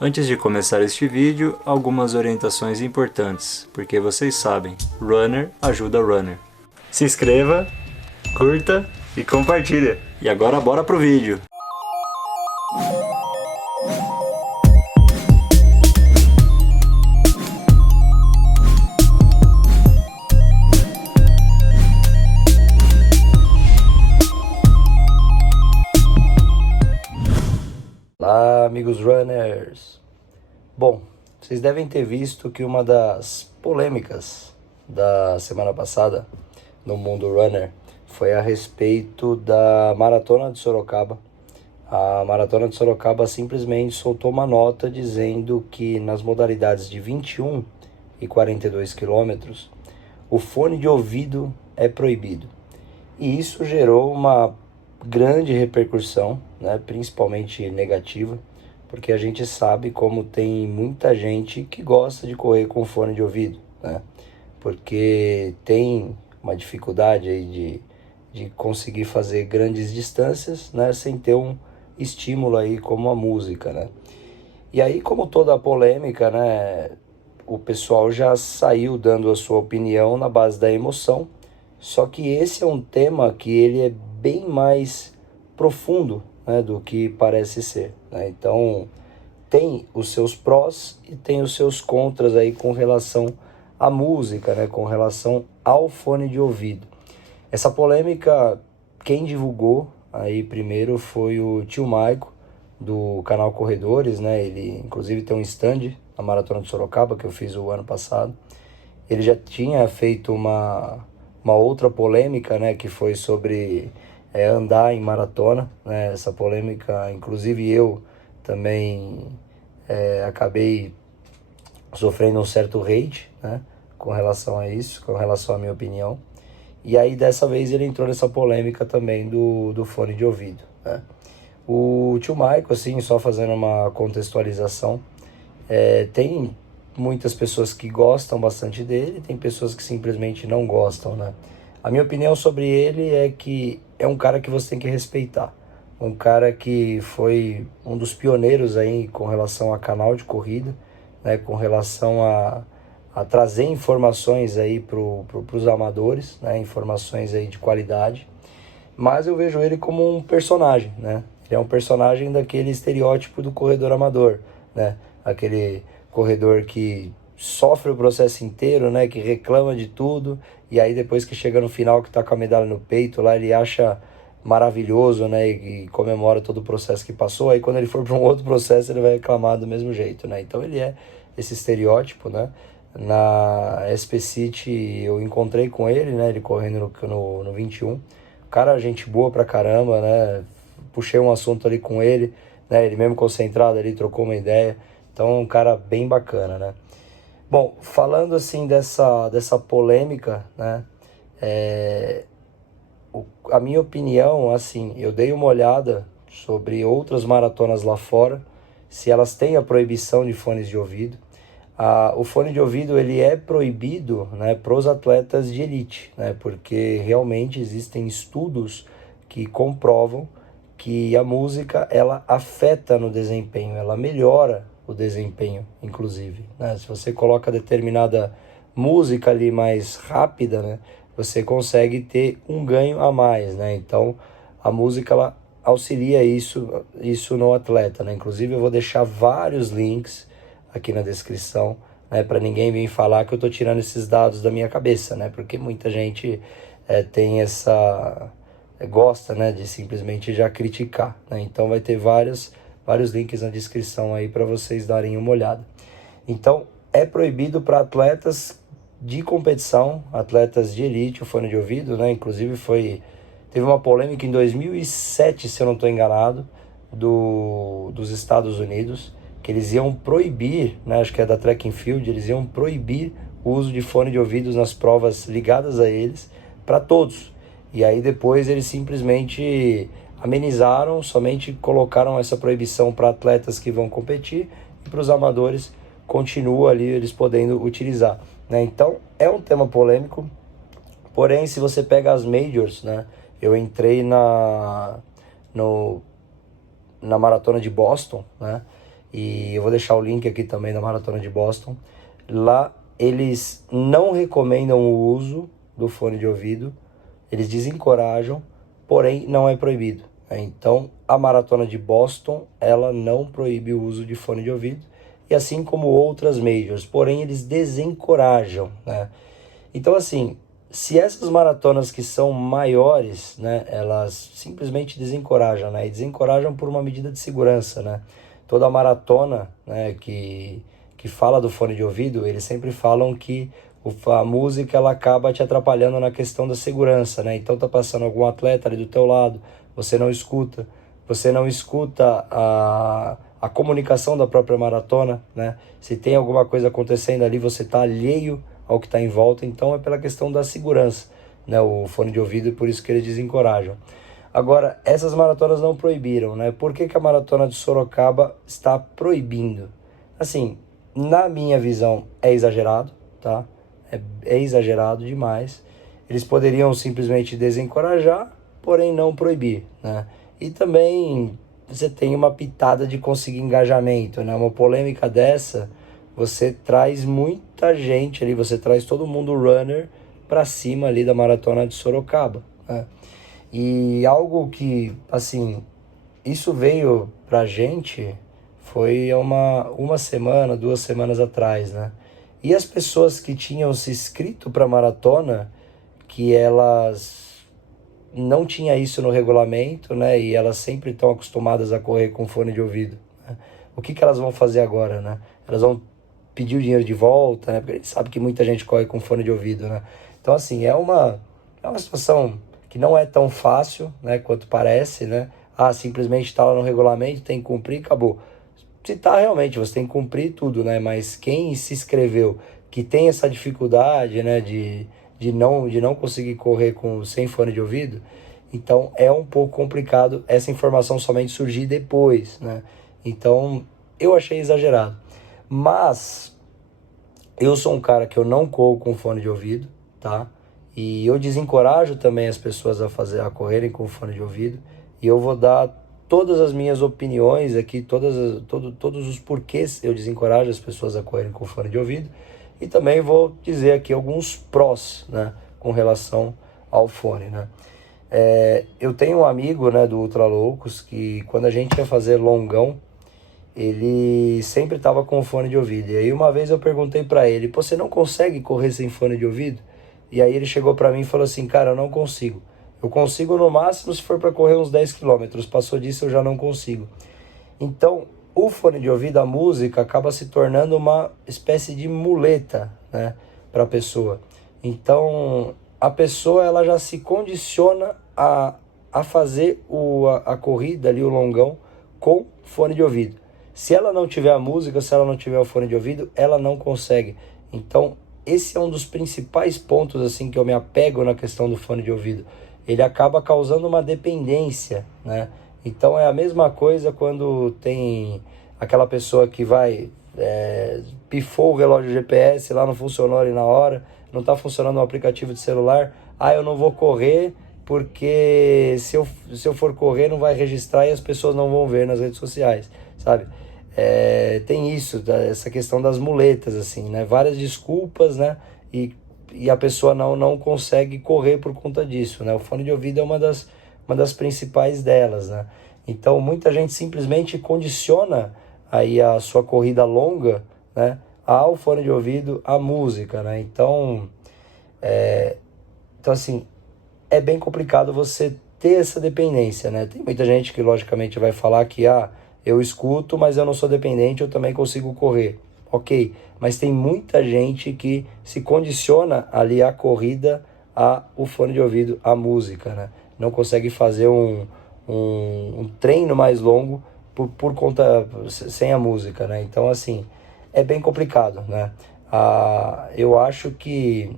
Antes de começar este vídeo, algumas orientações importantes, porque vocês sabem, runner ajuda runner. Se inscreva, curta e compartilha. E agora bora pro vídeo! Olá, amigos runners! Bom, vocês devem ter visto que uma das polêmicas da semana passada no mundo runner foi a respeito da Maratona de Sorocaba. A Maratona de Sorocaba simplesmente soltou uma nota dizendo que nas modalidades de 21 e 42 quilômetros o fone de ouvido é proibido. E isso gerou uma grande repercussão, né, principalmente negativa, porque a gente sabe como tem muita gente que gosta de correr com fone de ouvido, né, porque tem uma dificuldade aí de conseguir fazer grandes distâncias, né, sem ter um estímulo aí como a música, né. E aí, como toda a polêmica, né, o pessoal já saiu dando a sua opinião na base da emoção, só que esse é um tema que ele é bem mais profundo, né, do que parece ser, né? Então tem os seus prós e tem os seus contras aí com relação à música, né, com relação ao fone de ouvido. Essa polêmica, quem divulgou aí primeiro foi o tio Maico, do canal Corredores, né? Ele inclusive tem um stand na Maratona de Sorocaba que eu fiz o ano passado. Ele já tinha feito uma outra polêmica, né, que foi sobre andar em maratona, né? Essa polêmica, inclusive eu também acabei sofrendo um certo hate, né, com relação a isso, com relação à minha opinião. E aí dessa vez ele entrou nessa polêmica também do fone de ouvido, né? O tio Maico, assim, só fazendo uma contextualização, tem muitas pessoas que gostam bastante dele, tem pessoas que simplesmente não gostam, né? A minha opinião sobre ele é que é um cara que você tem que respeitar. Um cara que foi um dos pioneiros aí com relação a canal de corrida, né? Com relação a trazer informações aí pros amadores, né? Informações aí de qualidade. Mas eu vejo ele como um personagem, né? Ele é um personagem daquele estereótipo do corredor amador, né? Aquele corredor que sofre o processo inteiro, né, que reclama de tudo, e aí depois que chega no final, que tá com a medalha no peito lá, ele acha maravilhoso, né, e comemora todo o processo que passou. Aí quando ele for para um outro processo, ele vai reclamar do mesmo jeito, né? Então ele é esse estereótipo, né? Na SP City eu encontrei com ele, né, ele correndo no 21. Cara, gente boa pra caramba, né? Puxei um assunto ali com ele, né? Ele mesmo concentrado ali, trocou uma ideia. Então, um cara bem bacana, né? Bom, falando assim dessa polêmica, né? A minha opinião, assim, eu dei uma olhada sobre outras maratonas lá fora, se elas têm a proibição de fones de ouvido. O fone de ouvido ele é proibido, né, para os atletas de elite, né? Porque realmente existem estudos que comprovam que a música ela afeta no desempenho, ela melhora o desempenho, inclusive, né? Se você coloca determinada música ali mais rápida, né, você consegue ter um ganho a mais, né? Então a música ela auxilia isso no atleta, né? Inclusive eu vou deixar vários links aqui na descrição, né, para ninguém vir falar que eu estou tirando esses dados da minha cabeça, né? Porque muita gente tem gosta, né, de simplesmente já criticar, né? Então vai ter vários links na descrição aí para vocês darem uma olhada. Então é proibido para atletas de competição, atletas de elite, o fone de ouvido, né? Inclusive teve uma polêmica em 2007, se eu não estou enganado, dos Estados Unidos, que eles iam proibir, né, acho que é da Track and Field, eles iam proibir o uso de fone de ouvidos nas provas ligadas a eles, para todos. E aí depois eles simplesmente amenizaram, somente colocaram essa proibição para atletas que vão competir, e para os amadores continua ali eles podendo utilizar, né? Então é um tema polêmico, porém se você pega as majors, né, eu entrei na maratona de Boston, né? e eu vou deixar o link aqui também da Maratona de Boston. Lá eles não recomendam o uso do fone de ouvido, eles desencorajam, porém não é proibido, né? Então a Maratona de Boston, ela não proíbe o uso de fone de ouvido, e assim como outras majors, porém eles desencorajam, né? Então assim, se essas maratonas que são maiores, né, elas simplesmente desencorajam, né, e desencorajam por uma medida de segurança, né? Toda maratona, né, que fala do fone de ouvido, eles sempre falam que a música ela acaba te atrapalhando na questão da segurança, né? Então tá passando algum atleta ali do teu lado, você não escuta a comunicação da própria maratona, né? Se tem alguma coisa acontecendo ali, você tá alheio ao que está em volta, então é pela questão da segurança, né? O fone de ouvido, por isso que eles desencorajam. Agora, essas maratonas não proibiram, né? Por que a maratona de Sorocaba está proibindo? Assim, na minha visão, é exagerado, tá? É exagerado demais. Eles poderiam simplesmente desencorajar, porém não proibir, né? E também você tem uma pitada de conseguir engajamento, né? Uma polêmica dessa, você traz muita gente ali, você traz todo mundo runner para cima ali da maratona de Sorocaba, né? E algo que, assim, isso veio pra gente foi uma semana, 2 semanas atrás, né? E as pessoas que tinham se inscrito para maratona, que elas não tinha isso no regulamento, né? E elas sempre estão acostumadas a correr com fone de ouvido, né? O que elas vão fazer agora, né? Elas vão pedir o dinheiro de volta, né? Porque a gente sabe que muita gente corre com fone de ouvido, né? Então, assim, é uma situação que não é tão fácil, né, quanto parece, né? Ah, simplesmente está lá no regulamento, tem que cumprir, acabou. Se tá realmente, você tem que cumprir tudo, né? Mas quem se inscreveu, que tem essa dificuldade, né, de não conseguir correr sem fone de ouvido, então é um pouco complicado essa informação somente surgir depois, né? Então eu achei exagerado. Mas eu sou um cara que eu não corro com fone de ouvido, tá? E eu desencorajo também as pessoas a correrem com fone de ouvido. E eu vou dar todas as minhas opiniões aqui, todos os porquês eu desencorajo as pessoas a correrem com fone de ouvido. E também vou dizer aqui alguns prós, né, com relação ao fone, né? Eu tenho um amigo, né, do Ultra Loucos, que quando a gente ia fazer longão, ele sempre estava com fone de ouvido. E aí uma vez eu perguntei para ele: "Pô, você não consegue correr sem fone de ouvido?" E aí ele chegou para mim e falou assim: "Cara, eu não consigo. Eu consigo no máximo se for para correr uns 10 quilômetros. Passou disso eu já não consigo." Então, o fone de ouvido, a música, acaba se tornando uma espécie de muleta, né, para a pessoa. Então, a pessoa ela já se condiciona a fazer a corrida ali, o longão, com fone de ouvido. Se ela não tiver a música, se ela não tiver o fone de ouvido, ela não consegue. Então, esse é um dos principais pontos assim que eu me apego na questão do fone de ouvido. Ele acaba causando uma dependência, né? Então é a mesma coisa quando tem aquela pessoa que pifou o relógio GPS, lá não funcionou ali na hora, não está funcionando o aplicativo de celular. Ah, eu não vou correr porque se eu for correr não vai registrar e as pessoas não vão ver nas redes sociais, sabe? Tem isso, essa questão das muletas, assim, né? Várias desculpas, né? E a pessoa não consegue correr por conta disso, né? O fone de ouvido é uma das principais delas, né? Então, muita gente simplesmente condiciona aí a sua corrida longa, né, ao fone de ouvido, à música, né? Então, assim, é bem complicado você ter essa dependência, né? Tem muita gente que, logicamente, vai falar que, eu escuto, mas eu não sou dependente, eu também consigo correr. Ok, mas tem muita gente que se condiciona ali a corrida o fone de ouvido, a música, né? Não consegue fazer um treino mais longo por conta, sem a música, né? Então, assim, é bem complicado, né? Eu acho que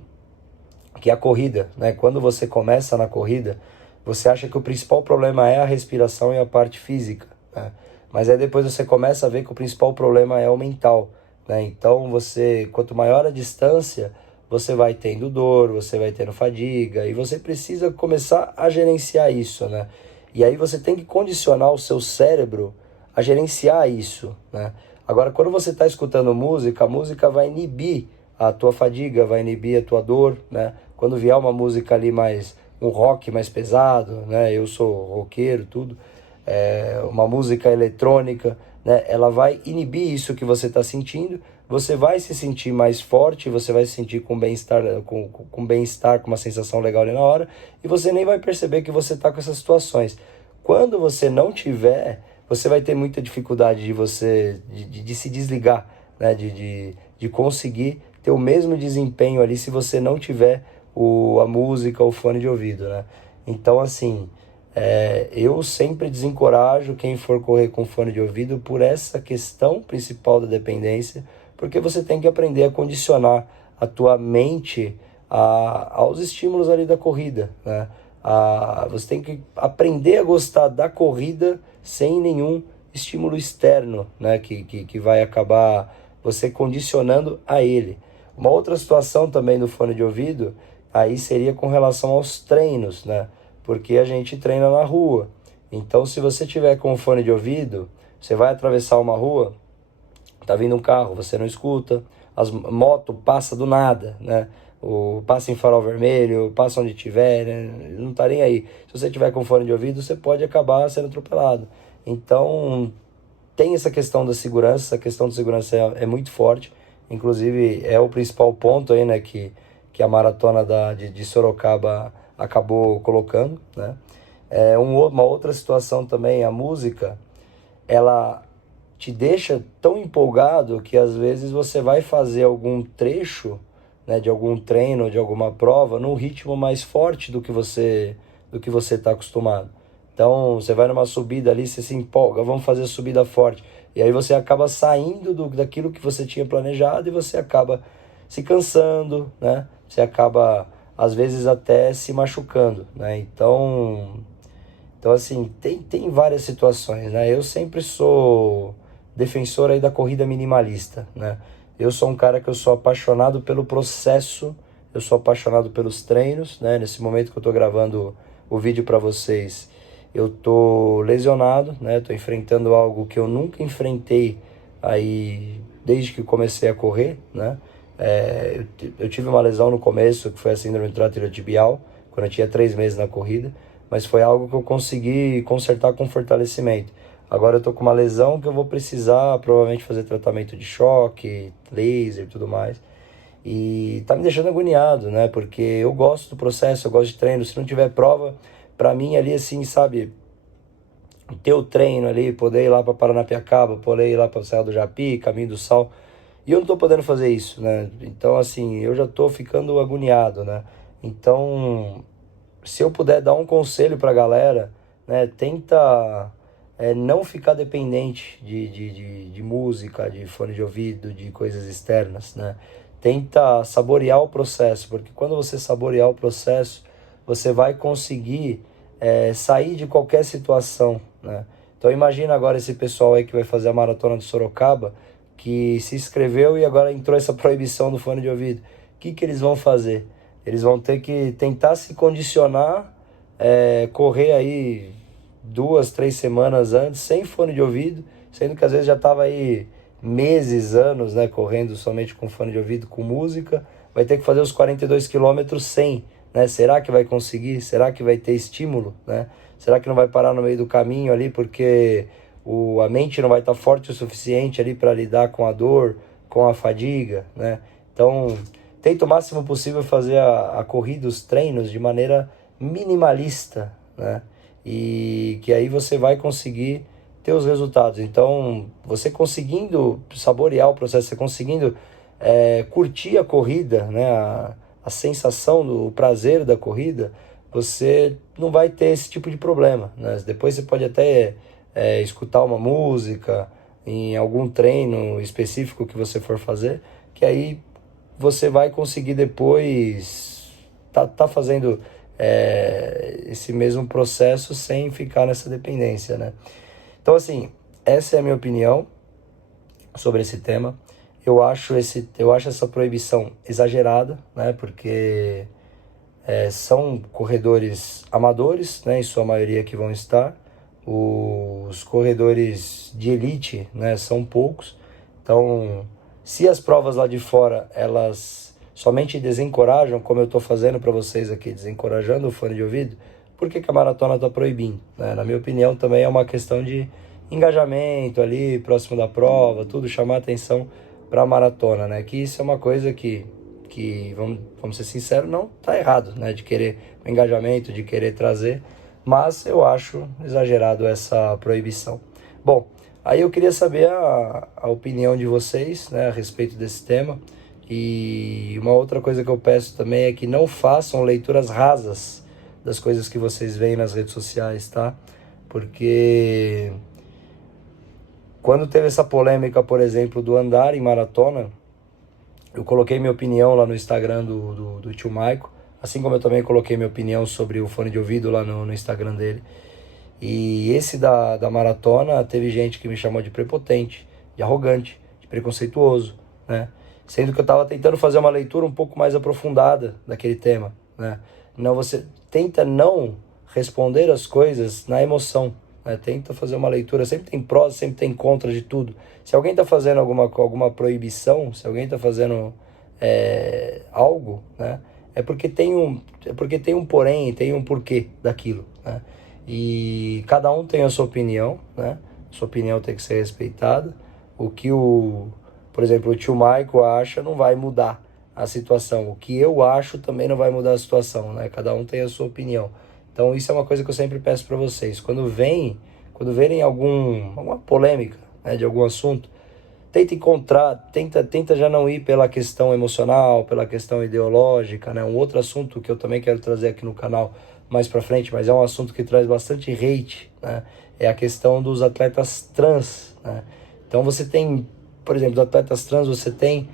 a corrida, né? Quando você começa na corrida, você acha que o principal problema é a respiração e a parte física, né? Mas aí depois você começa a ver que o principal problema é o mental, né? Então quanto maior a distância, você vai tendo dor, você vai tendo fadiga, e você precisa começar a gerenciar isso, né? E aí você tem que condicionar o seu cérebro a gerenciar isso, né? Agora, quando você está escutando música, a música vai inibir a tua fadiga, vai inibir a tua dor, né? Quando vier uma música ali um rock mais pesado, né? Eu sou roqueiro, tudo. Uma música eletrônica, né? Ela vai inibir isso que você está sentindo. Você vai se sentir mais forte, você vai se sentir com bem-estar, com bem-estar, com uma sensação legal ali na hora, e você nem vai perceber que você está com essas situações. Quando você não tiver, você vai ter muita dificuldade de se desligar, né? De conseguir ter o mesmo desempenho ali se você não tiver a música, o fone de ouvido, né? Então, assim, eu sempre desencorajo quem for correr com fone de ouvido por essa questão principal da dependência, porque você tem que aprender a condicionar a tua mente aos estímulos ali da corrida, né? Você tem que aprender a gostar da corrida sem nenhum estímulo externo, né? Que vai acabar você condicionando a ele. Uma outra situação também do fone de ouvido, aí seria com relação aos treinos, né? Porque a gente treina na rua. Então, se você tiver com o fone de ouvido, você vai atravessar uma rua, tá vindo um carro, você não escuta, as moto passa do nada, né? Passa em farol vermelho, passa onde tiver, né? Não tá nem aí. Se você tiver com fone de ouvido, você pode acabar sendo atropelado. Então, tem essa questão da segurança, essa questão de segurança é muito forte. Inclusive, é o principal ponto aí, né, que a maratona de Sorocaba acabou colocando, né? Uma outra situação também, a música, ela te deixa tão empolgado que às vezes você vai fazer algum trecho, né, de algum treino, de alguma prova, num ritmo mais forte do que você está acostumado. Então, você vai numa subida ali, você se empolga, vamos fazer a subida forte. E aí você acaba saindo daquilo que você tinha planejado e você acaba se cansando, né? Você acaba, às vezes, até se machucando, né? Então assim, tem várias situações, né? Eu sempre sou defensor aí da corrida minimalista, né? Eu sou um cara que eu sou apaixonado pelo processo, eu sou apaixonado pelos treinos, né? Nesse momento que eu tô gravando o vídeo para vocês, eu tô lesionado, né? Tô enfrentando algo que eu nunca enfrentei aí desde que comecei a correr, né? Eu tive uma lesão no começo, que foi a síndrome tibial, quando eu tinha 3 meses na corrida, mas foi algo que eu consegui consertar com fortalecimento. Agora eu tô com uma lesão que eu vou precisar provavelmente fazer tratamento de choque, laser e tudo mais. E tá me deixando agoniado, né? Porque eu gosto do processo, eu gosto de treino. Se não tiver prova, pra mim ali assim, sabe, ter o treino ali, poder ir lá pra Paranapiacaba, poder ir lá pra Serra do Japi, Caminho do Sal. E eu não tô podendo fazer isso, né? Então assim, eu já tô ficando agoniado, né? Então, se eu puder dar um conselho pra galera, né? Tenta não ficar dependente de música, de fone de ouvido, de coisas externas, né? Tenta saborear o processo, porque quando você saborear o processo, você vai conseguir sair de qualquer situação, né? Então imagina agora esse pessoal aí que vai fazer a maratona de Sorocaba, que se inscreveu e agora entrou essa proibição do fone de ouvido. O que eles vão fazer? Eles vão ter que tentar se condicionar, correr aí 2, 3 semanas antes, sem fone de ouvido, sendo que às vezes já estava aí meses, anos, né, correndo somente com fone de ouvido, com música, vai ter que fazer os 42 quilômetros sem, né? Será que vai conseguir? Será que vai ter estímulo, né? Será que não vai parar no meio do caminho ali porque a mente não vai estar forte o suficiente ali para lidar com a dor, com a fadiga, né? Então, tenta o máximo possível fazer a corrida, os treinos de maneira minimalista, né? E que aí você vai conseguir ter os resultados. Então, você conseguindo saborear o processo, você conseguindo curtir a corrida, né? A sensação, o prazer da corrida, você não vai ter esse tipo de problema, né? Depois você pode até escutar uma música em algum treino específico que você for fazer, que aí você vai conseguir depois tá fazendo esse mesmo processo sem ficar nessa dependência, né? Então, assim, essa é a minha opinião sobre esse tema. Eu acho essa proibição exagerada, né? Porque são corredores amadores, né? Em sua maioria que vão estar. Os corredores de elite, né? São poucos. Então, se as provas lá de fora, elas somente desencorajam, como eu estou fazendo para vocês aqui, desencorajando o fone de ouvido, por que a maratona está proibindo? Né? Na minha opinião, também é uma questão de engajamento ali, próximo da prova, tudo, chamar atenção para a maratona, né? Que isso é uma coisa que vamos ser sinceros, não está errado, né? De querer o engajamento, de querer trazer, mas eu acho exagerado essa proibição. Bom, aí eu queria saber a opinião de vocês, né, a respeito desse tema. E uma outra coisa que eu peço também é que não façam leituras rasas das coisas que vocês veem nas redes sociais, tá? Porque quando teve essa polêmica, por exemplo, do andar em maratona, eu coloquei minha opinião lá no Instagram do tio Maico, assim como eu também coloquei minha opinião sobre o fone de ouvido lá no Instagram dele. E esse da maratona, teve gente que me chamou de prepotente, de arrogante, de preconceituoso, né? Sendo que eu estava tentando fazer uma leitura um pouco mais aprofundada daquele tema, né? Não, você tenta não responder as coisas na emoção, né? Tenta fazer uma leitura, sempre tem prós, sempre tem contra de tudo. Se alguém está fazendo alguma proibição, se alguém está fazendo algo, né? É porque tem um porém, tem um porquê daquilo, né? E cada um tem a sua opinião, né? Sua opinião tem que ser respeitada. O que por exemplo, o tio Maico acha não vai mudar a situação. O que eu acho também não vai mudar a situação, né? Cada um tem a sua opinião. Então isso é uma coisa que eu sempre peço para vocês. Quando verem alguma polêmica, né, de algum assunto, tenta já não ir pela questão emocional, pela questão ideológica, né? Um outro assunto que eu também quero trazer aqui no canal mais pra frente, mas é um assunto que traz bastante hate, né? É a questão dos atletas trans, né? Então você tem, por exemplo, dos atletas trans, você tem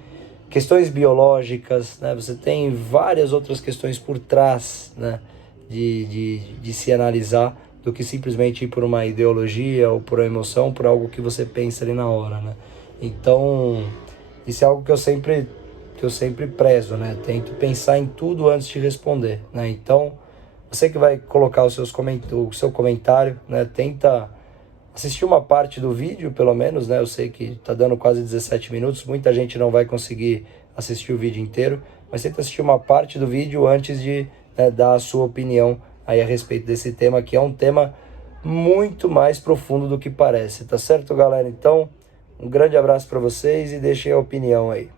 questões biológicas, né? Você tem várias outras questões por trás, né? De se analisar, do que simplesmente ir por uma ideologia ou por uma emoção, por algo que você pensa ali na hora, né? Então, isso é algo que eu sempre prezo, né? Tento pensar em tudo antes de responder, né? Então, você que vai colocar o seu comentário, né? Tenta assistir uma parte do vídeo, pelo menos, né? Eu sei que está dando quase 17 minutos, muita gente não vai conseguir assistir o vídeo inteiro, mas tenta assistir uma parte do vídeo antes de, né, dar a sua opinião aí a respeito desse tema, que é um tema muito mais profundo do que parece, tá certo, galera? Então, um grande abraço para vocês e deixem a opinião aí.